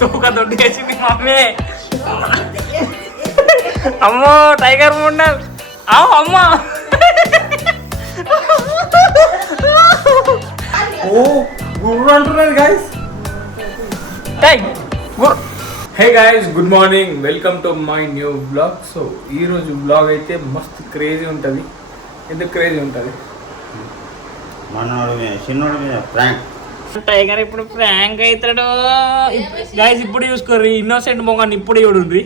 తూక దొడ్డు వేసింది మమ్మీ. అమ్మో టైగర్ ముండల్ అమ్మా. ఓ గుర్రు అంటున్నారు guys. Hey guys, good morning, welcome to my new blog. So ఈరోజు బ్లాగ్ అయితే మస్తు క్రేజీ ఉంటుంది. ఎందుకు క్రేజీ ఉంటుంది? టైగర్ ఇప్పుడు ప్రాంక్ అవుతాడు గైస్. ఇప్పుడు చూసుకోర్రి, ఇన్నోసెంట్ మొగాన్ని ఇప్పుడు చూడుర్రి.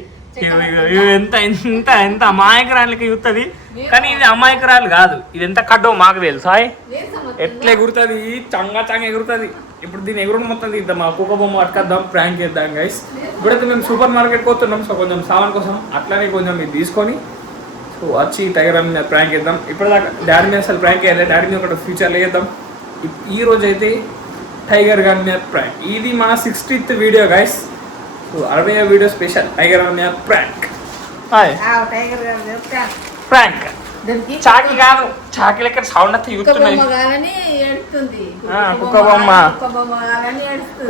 ఎంత ఎంత ఎంత అమాయకురాలకి చూస్తుంది, కానీ ఇది అమాయకురాలు కాదు. ఇది ఎంత కడ్డో మాకు తెలుసా. ఎట్లా ఎగురుతుంది, చంగా ఎగురుతుంది. ఇప్పుడు దీని ఎగురుడు మొత్తం తీద్దాం, ఆ కుక్క బొమ్మ అట్టుకొద్దాం, ప్రాంక్ చేద్దాం గైస్. ఇప్పుడైతే మేము సూపర్ మార్కెట్కి పోతున్నాం. సో కొంచెం సామాన్ కోసం అట్లానే కొంచెం ఇది తీసుకొని సో వచ్చి టైగర్ మీద ప్రాంక్ చేద్దాం. ఇప్పటిదాకా డాడీ మీద అసలు ప్రాంక్ చేయాలి, డాడీ మీద ఒకటి ఫ్యూచర్లో చేద్దాం. ఈ రోజు అయితే టైగర్ గారి మీద ప్రాంక్. ఇది మన 60th వీడియో గైస్. సో 60వ వీడియో స్పెషల్ టైగర్ మీద ప్రాంక్. ప్రాంక్ చాకి కాదు, చాకి లెక్క సౌండ్ అయితే చూస్తున్నాయి. కుక్క బొమ్మ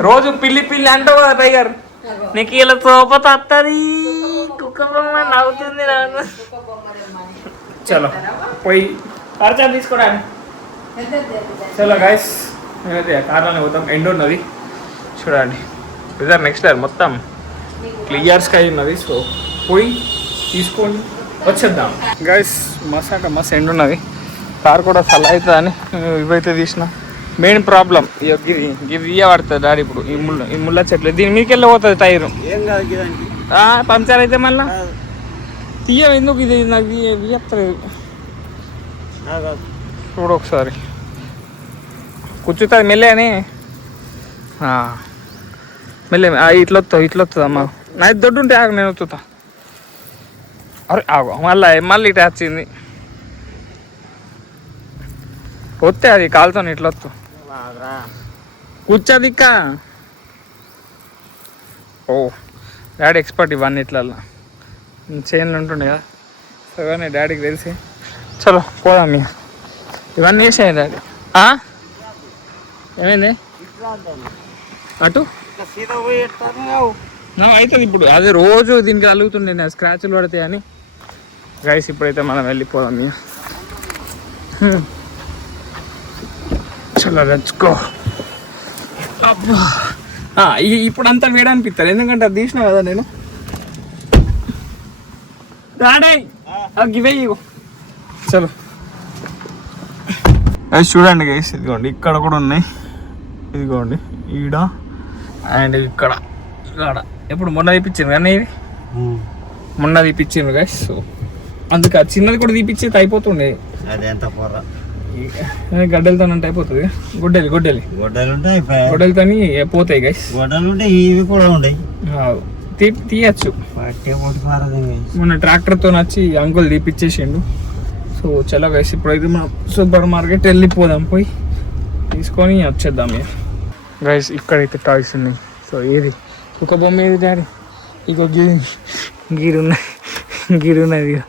రోజు పిల్లి పిల్లి అంటావు కదా టైగర్. నీకు ఇలా తోపత వస్తుంది, కుక్క బొమ్మ నవ్వుతుంది. చలో పోయి ఖర్చా తీసుకోవడానికి. చలో గైస్, మేమైతే కార్లోనే పోతాం. ఎండ్ ఉన్నది చూడండి, వెదర్ నెక్స్ట్ ఇయర్ మొత్తం క్లియర్ స్కై ఉన్నది. సో పోయి తీసుకొని వచ్చేద్దాం గైస్. మస్త్ అంటే మస్తు ఎండ్ ఉన్నది, కార్ కూడా చల్ల అవుతుంది అని ఇవైతే తీసిన. మెయిన్ ప్రాబ్లం గివి పడుతుంది డాడీ. ఇప్పుడు ఈ ముళ్ళ చెట్లు దీని మీదకి వెళ్ళి పోతుంది టైరు. పంచర్ అయితే మళ్ళీ తీయ ఎందుకు ఇది నాకు వియత్తలేదు. చూడు ఒకసారి, కూర్చుతుంది మెల్లే అని. మెల్లే ఇట్లా వస్తుంది అమ్మ. నా దొడ్డు ఉంటే ఆగు, నేను వస్తుందా. అరే ఆగు, మళ్ళీ ఇటు వచ్చింది. వస్తే అది కాలుతో ఇట్లా వస్తు కూర్చోది ఇక్క. ఓ డాడీ ఎక్స్పర్ట్ ఇవన్నీ ఇట్లల్లో చైన్లు ఉంటుండే కదా. సో ఇవన్నీ డాడీకి తెలిసి. చలో పోదాం. మీ ఇవన్నీ వేసాయి డాడీ. ఏమైంది అటు అవుతుంది ఇప్పుడు. అదే రోజు దీనికి అలుగుతుండే నా స్క్రాచ్లు పడతాయి అని గైస్. ఇప్పుడైతే మనం వెళ్ళిపోదాం. చలో లెట్స్ గో. ఇప్పుడు అంతా వేడి అనిపిస్తుంది, ఎందుకంటే అది తీసినా కదా నేను. డాడీ గివే ఇగో. చలో గైస్ చూడండి గైస్, ఇదిగోండి ఇక్కడ కూడా ఉన్నాయి. ఇదిగోండి ఈడ అండ్ ఇక్కడ ఇక్కడ. ఎప్పుడు మొన్న తీపిచ్చిండ్రు కానీ ఇది మొన్న తీపిచ్చిండ్రు గైస్. సో అందుకే చిన్నది కూడా తీపిచ్చేది అయిపోతుండే. గడ్డలతో అంటే అయిపోతుంది. గొడ్డలితో పోతాయి గైస్. తీయచ్చు. మొన్న ట్రాక్టర్తో వచ్చి అంకుల్ తీపిచ్చేసిండు. సో చలో గైస్, ఇప్పుడైతే మనం సూపర్ మార్కెట్ వెళ్ళిపోదాం, పోయి తీసుకొని వచ్చేద్దాం గైస్. ఇక్కడైతే టాయ్స్ ఉన్నాయి. సో ఏది ఒక బొమ్మ ఏది డాడీ? ఇగో గీడున్నది ఇది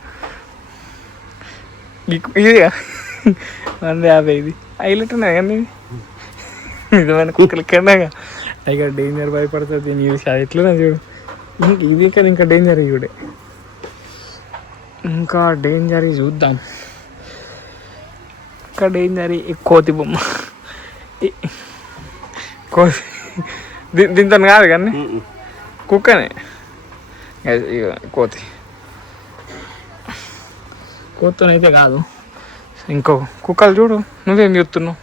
150. ఇది హైలైట్ ఉన్నాయి కానీ నిజమైన కుక్కలు కన్నా టైగర్ డేంజర్ భయపడుతుంది దీన్ని చూసి. అది ఎట్లా చూడు, ఇది కదా ఇంకా డేంజర్. చూడే ఇంకా డేంజర్ చూద్దాం. ఇంకా డేంజర్ కోతి బొమ్మ. కోతి దీంతో కాదు కానీ కుక్కనే కోతితోనైతే కాదు. ఇంకో కుక్కలు చూడు. నువ్వేం చూస్తున్నావు?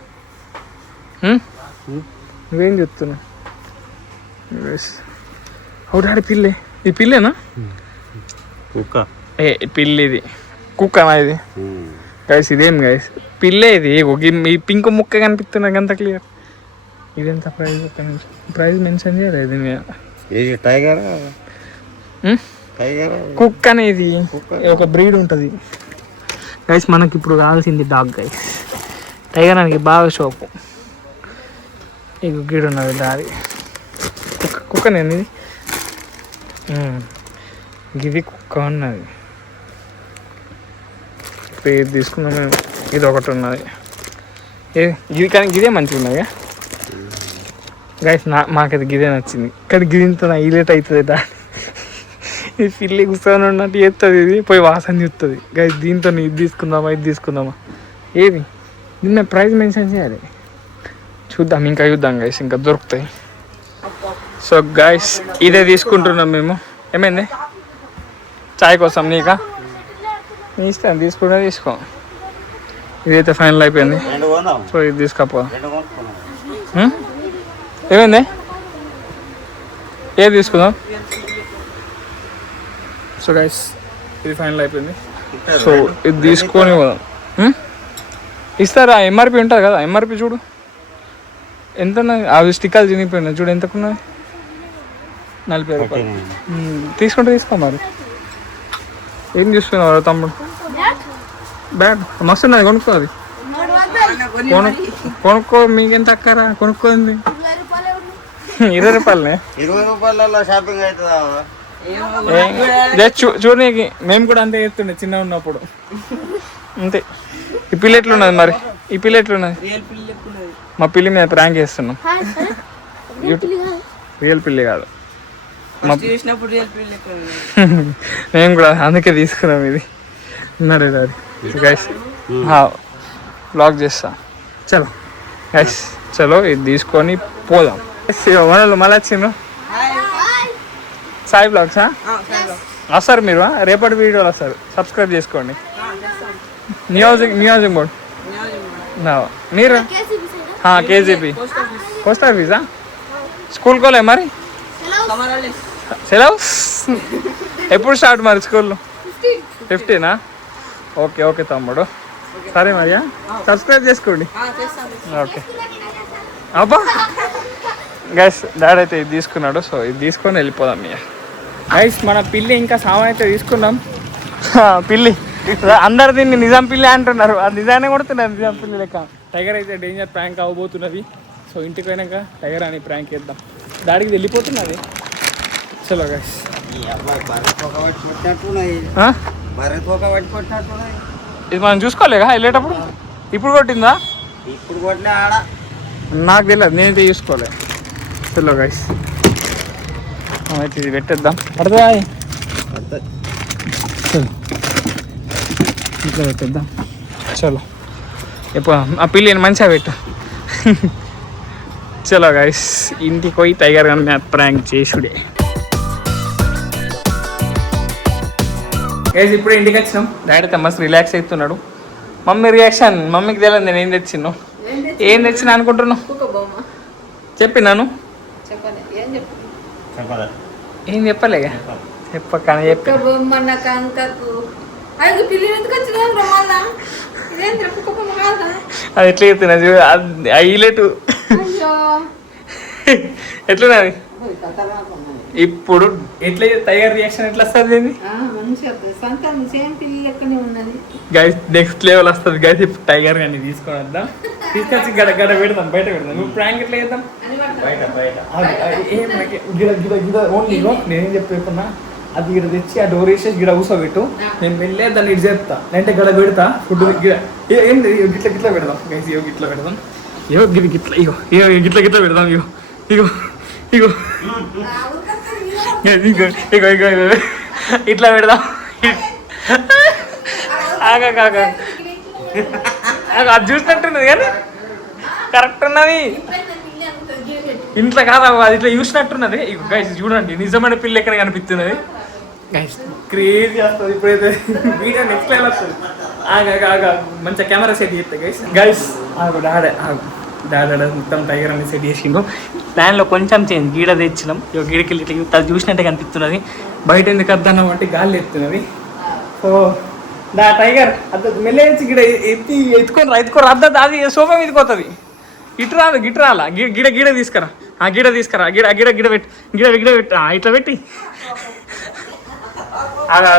అవుడాడి పిల్లే. ఇది పిల్లేనా? కుక్క పిల్లి. ఇది కుక్కనా? ఇది గైస్ ఇదేం గైస్ పిల్లే. ఇది ఈ పింక్ ముక్క కనిపిస్తున్నా అంత క్లియర్. ఇదెంత ప్రైజ్? ప్రైజ్ మెన్షన్ చేయలేదు. ఇది టైగర్ కుక్ అనేది ఒక బ్రీడ్ ఉంటుంది గైస్. మనకి ఇప్పుడు కావాల్సింది డాగ్ గైస్. టైగర్ అనేది బాగా షోకు. ఈ గీడు ఉన్నది దారి కుక్కనేది. గిది కుక్క ఉన్నది. పేరు తీసుకున్నాం మేము. ఇది ఒకటి ఉన్నది. ఇది కానీ ఇదే మంచిగా ఉన్నది. గైస్ మాకైతే గిదే నచ్చింది. కానీ గిరింత హైలైట్ అవుతుంది దా ఈ పిల్లి కూర్చొని ఉన్నట్టు చేస్తుంది. ఇది పోయి వాసన చూస్తుంది. గైస్ దీంతో ఇది తీసుకుందామా ఏది నిన్న ప్రైస్ మెన్షన్ చేయాలి. చూద్దాం ఇంకా గైస్ ఇంకా దొరుకుతాయి. సో గైస్ ఇదే తీసుకుంటున్నాం మేము. ఏమైంది చాయ్ కోసం? నీకా నీ ఇష్టం, తీసుకుంటే తీసుకో. ఇదైతే ఫైనల్ అయిపోయింది. సో ఇది తీసుకోపో. ఏమైంది ఏది తీసుకుందాం? సో గైస్ ఇది ఫైనల్ అయిపోయింది. సో ఇది తీసుకొని పోదాం. ఇస్తారా? ఎంఆర్పి ఉంటుంది కదా, ఎంఆర్పి చూడు ఎంత ఉన్నది. అవి స్టిక్కర్లు చినిగిపోయినాయి చూడు ఎంతకున్నది. 40 రూపాయలు. తీసుకుంటే తీసుకో. మరి ఏం చూస్తున్నావు తమ్ముడు? బ్యాగ్ మస్తు ఉన్నది, కొనుక్కో. అది కొనుక్కో. మీకెంత అక్కరా? కొనుక్కోండి. 20 రూపాయలనే. 20 రూపాయలలో షాపింగ్ అవుతుందా? చూడనీకి మేము కూడా అంతే చేస్తుండే చిన్న ఉన్నప్పుడు. అంతే. ఈ పిల్ల ఎట్లున్నది మరి? ఈ పిల్ల ఎట్లున్నది? మా పిల్లి మీద ప్రాంక్ చేస్తున్నాం. రియల్ పిల్లి కాదు, మేము కూడా అందుకే తీసుకున్నాం. ఇది ఉన్నారు గైస్, బ్లాగ్ చేస్తా. చలో గైస్, చలో ఇది తీసుకొని పోదాం. మనలు మళ్ళీ వచ్చిండ్రు. సాయి బ్లాగ్సా వస్తారు మీరు? రేపటి వీడియోలు వస్తారు. సబ్స్క్రైబ్ చేసుకోండి. మ్యూజిక్ బోర్డ్ మీరు కేజీపీ పోస్ట్ ఆఫీసా? స్కూల్కి పోలే మరి? సెలవు ఎప్పుడు స్టార్ట్ మరి స్కూల్లో? 15 ఓకే ఓకే తమ్ముడు, సరే మరి సబ్స్క్రైబ్ చేసుకోండి. ఓకే అబ్బా గైస్, డాడీ అయితే ఇది తీసుకున్నాడు. సో ఇది తీసుకొని వెళ్ళిపోదాం. గైస్ మన పిల్లి ఇంకా సామాన్ అయితే తీసుకున్నాం. పిల్లి అందరు దీన్ని నిజాం పిల్లి అంటున్నారు. అది నిజాన్ని కొడుతున్నారు నిజాం పిల్లి లెక్క. టైగర్ అయితే డేంజర్ ప్రాంక్ అవబోతున్నది. సో ఇంటికి పోయినాక టైగర్ అని ప్రాంక్ చేద్దాం. డాడీకి వెళ్ళిపోతున్నది. చలో గైస్, ఇది మనం చూసుకోలేక వెళ్ళేటప్పుడు. ఇప్పుడు కొట్టిందా? ఇప్పుడు కొట్టినా నాకు తెలియదు, నేనైతే చూసుకోలే. చలో గైస్ అయితే ఇది పెట్టేద్దాం. పడుతుందా? ఇట్లా పెట్టేద్దాం. చలో ఇప్పుడు ఆ పిల్లిని మంచిగా పెట్టు. చలో గైస్, ఇంటికి పోయి టైగర్ గారిని ప్రాంక్ చేసుడే. గైస్ ఇప్పుడు ఇంటికి వచ్చినాం. డాడీ అయితే మస్తు రిలాక్స్ అవుతున్నాడు. మమ్మీ రియాక్షన్, మమ్మీకి తెలియదు నేను ఏం తెచ్చినావు. ఏం తెచ్చినా అనుకుంటున్నావు? చెప్పినాను. ఏం చెప్పలేగా? చెప్పకనే చెప్పి అది ఎట్లా చెప్తున్నా చూ, హైలైట్ ఎట్లున్నది ఇప్పుడు. ఎట్లా టైగర్ రియాక్షన్ ఎట్లా వస్తుంది? గైస్ నెక్స్ట్ లెవెల్ వస్తుంది గైస్. ఇప్పుడు టైగర్ కానీ తీసుకొని వద్దాం, తీసుకొచ్చి గడ గడ పెడదాం, బయట పెడదాం. నువ్వు ప్రాంక్ ఎట్లా చేద్దాం? ఓన్లీ నేనేం చెప్పుకున్నా, అది గిడ తెచ్చి ఆ డోర్ వేసేసి గిడ కూసోబెట్టు. నేను వెళ్ళే దాన్ని ఇటు చేస్తా, అంటే గడ పెడతా. ఫుడ్ గిడ ఏంది గిట్ల గిట్లా పెడదాం గైస్. ఇగో గిట్లా పెడదాం. ఇగో గిట్లా, ఇగో ఇగో గిట్లా గిట్లా పెడదాం. ఇగో ఇగో ఇగో ఇగో ఇగో ఇగో ఇగో ఇట్లా పెడదాం. అది చూసినట్టున్నది కానీ కరెక్ట్ ఉన్నది. ఇంట్లో కాదు, అది ఇట్లా చూసినట్టున్నది. ఇగో గైస్ చూడండి, నిజమైన పిల్లి ఎక్కడ కనిపిస్తున్నది గైస్. క్రేజీ వస్తుంది ఇప్పుడైతే. వీడియో నెక్స్ట్ లెవెల్ వస్తుంది. మంచిగా కెమెరా సెట్ చేస్తా గైస్. గైస్ డాడీ మొత్తం టైగర్ అని సెట్ చేసిండు. దానిలో కొంచెం చేంజ్ గీడ తెచ్చినాం. ఇక గీడకి ఇట్లా అది చూసినట్టే కనిపిస్తున్నది. బయట ఎందుకు అర్థం బట్టి గాలి ఎత్తున్నది. సో దా టైగర్ అద్ద మెల్లేసి గిడ ఎత్తుకొని అద్ద అది సోఫా మీదకి పోతుంది. ఇటు రాదు, గిట్టు రాలా. గిడ తీసుకురా. ఆ గిడ తీసుకురా. గిడ పెట్టు. గిడ పెట్టు. ఇట్లా పెట్టి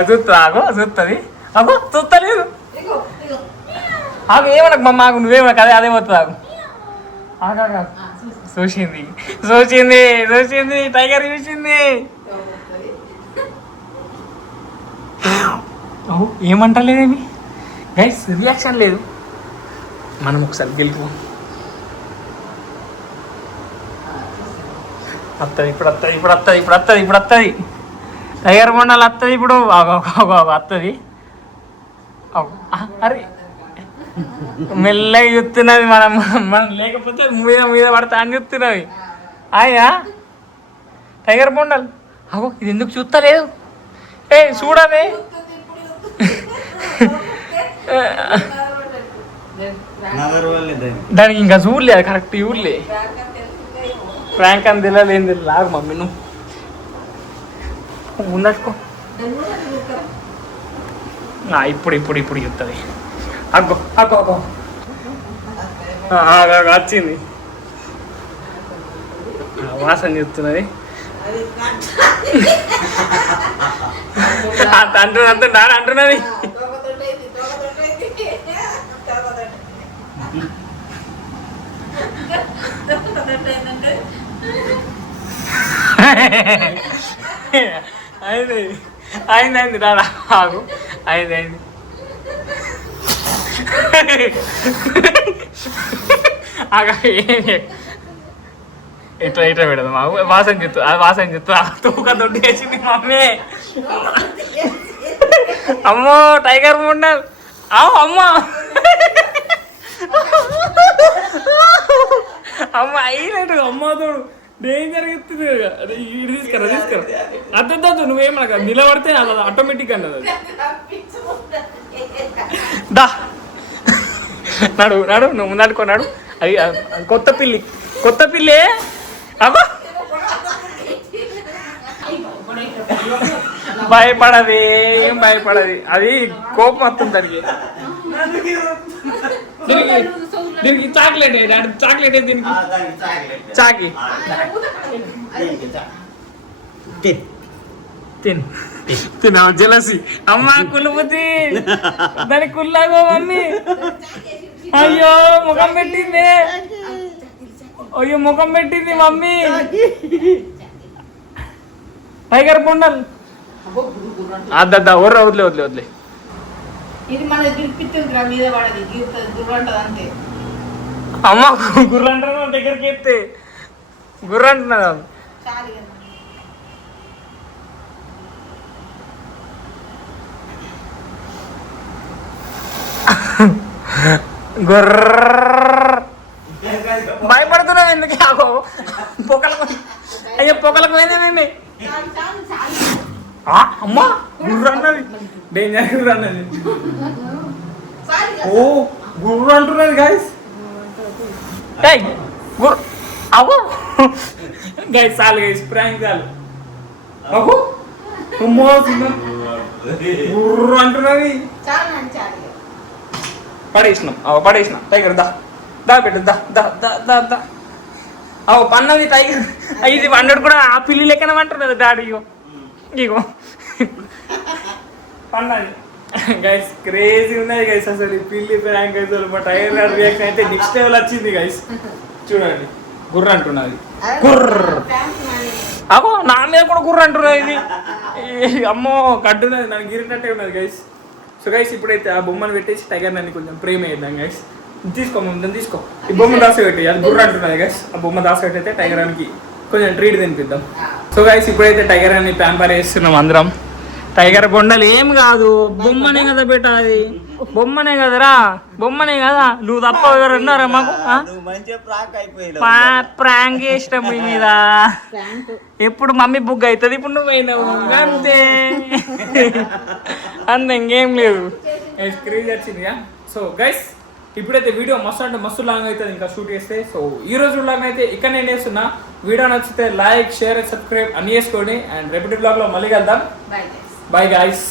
చూస్తా. చూస్తుంది. అగో చూస్తలేదు. ఆగు ఏమనకు మమ్మ, ఆగు నువ్వేమనకు. అదే పోతుంది. ఆగు చూసింది టైగర్ చూసింది. ఏమంటలేదేమి గైస్, రియాక్షన్ లేదు. మనం ఒకసారి గెలుపు వస్తుంది ఇప్పుడు వస్తుంది టైగర్ బొండాలు వస్తుంది ఇప్పుడు వస్తుంది. అరే మెల్లగా చూస్తున్నది మనం లేకపోతే మీద పడతా అని చూస్తున్నది. ఆయా టైగర్ బొండాలు అగో ఇది ఎందుకు చూస్తలేదు? ఏ చూడవే దానికి ఇంకా చూడలే కరెక్ట్ చూడలే. ఫ్రాంక్ అని తెలియదు ఏం తెలియదు. లాగు మమ్మీ నువ్వు ఉండట్టుకో. ఇప్పుడు చెప్తుంది. అగ్గో అగ్గో అగ్గో వచ్చింది వాసన చెప్తున్నది. అంటున్నది అయింది రాడా ఆగు అయింది. ఇట్లా పెడదాం వాసన చెప్తా తూక దొడ్డి వేసింది మమ్మీ. అమ్మో టైగర్ బొండాలు అమ్మా అమ్మ అయినట్టు అమ్మతోడు డేంజర్ ఎత్తుంది. ఇటు తీసుకురా అద్దద్దు నువ్వేమనక నిలబడితే అది ఆటోమేటిక్ అన్నది. దా నడు నువ్వు ముందడుకోనాడు. అది కొత్త పిల్లి అబ్బా భయపడది ఏం భయపడది. అది కోపం వస్తుంది దానికి. దీనికి చాక్లెట్ దీనికి చాకి తిన జలసి అమ్మా కుళ్ళుపోతే దాని కుళ్ళాగో మమ్మీ. అయ్యో ముఖం పెట్టింది మమ్మీ. టైగర్ బొండాలు అద్దా వదిలే అమ్మ గుర్రంటున్నా దగ్గరికి ఎత్తే గుర్రంటున్నా భయపడుతున్నావు ఎందుకు? పొగలకు పోయిందండి. అమ్మా గుర్రన్నది డేంజర్ గుర్రన్నది. ఓ గుర్రు అంటున్నది గైస్. అగో గైస్ చాలు గైస్ ప్రాంక్ చాలు. అగో అమ్మో గుర్రు అంటున్నది. పడేసిన టైగర్ దా పెట్టు దా పన్నది టైగర్. ఇది వండడు కూడా ఆ పిల్లి లెక్కన అంటున్నది డాడీ. ఇగో పన్నది గైస్. క్రేజీ ఉన్నాయి గైస్ అసలు ఈ పిల్లి ప్రాంక్ అసలు. మా టైగర్ గారి రియాక్షన్ అయితే నెక్స్ట్ లెవెల్ వచ్చింది గైస్. చూడండి గుర్ర అంటున్నది. అగో నా మీద కూడా గుర్ర అంటున్నది. ఇది అమ్మో కట్టున్నది నాకు గిరినట్టే ఉన్నది గైస్. సో గైస్ ఇప్పుడైతే ఆ బొమ్మను పెట్టేసి టైగర్ నన్ను కొంచెం ప్రేమ అయ్యిందాం గైస్. తీసుకో ఈ బొమ్మ దాసపెట్టి అది గుర్ర అంటున్నది గైస్. ఆ బొమ్మ దాసపెట్టయితే టైగర్ అనికి కొంచెం ట్రీట్ తినిపిద్దాం. సో గైస్ ఇప్పుడైతే టైగర్ అని ప్యాంపర్ వేస్తున్నాం అందరం. టైగర్ బొండాలు ఏం కాదు బొమ్మనే కదా పెట్టాలి. బొమ్మనే కదరా బొమ్మనే కదా. నువ్వు తప్ప ఎవరు ఉన్నారా మాకు? ప్రాంక్ చేసినాం మీ మీద. ఎప్పుడు మమ్మీ బుక్ అవుతుంది. ఇప్పుడు నువ్వు అయినావు అంతే ఇంకేం లేదు. క్రేజ్ వచ్చిందిగా. సో గైస్ ఇప్పుడైతే వీడియో మస్తు అంటే మస్తు లాంగ్ అవుతుంది ఇంకా షూట్ చేస్తే. సో ఈ రోజు లాంగ్ అయితే ఇక్కడ నేను చేస్తున్నా. వీడియో నచ్చితే లైక్ షేర్ సబ్స్క్రైబ్ అన్ని చేసుకోండి. అండ్ రేపటి బ్లాగ్ లో మళ్ళీ కలుద్దాం. Bye guys.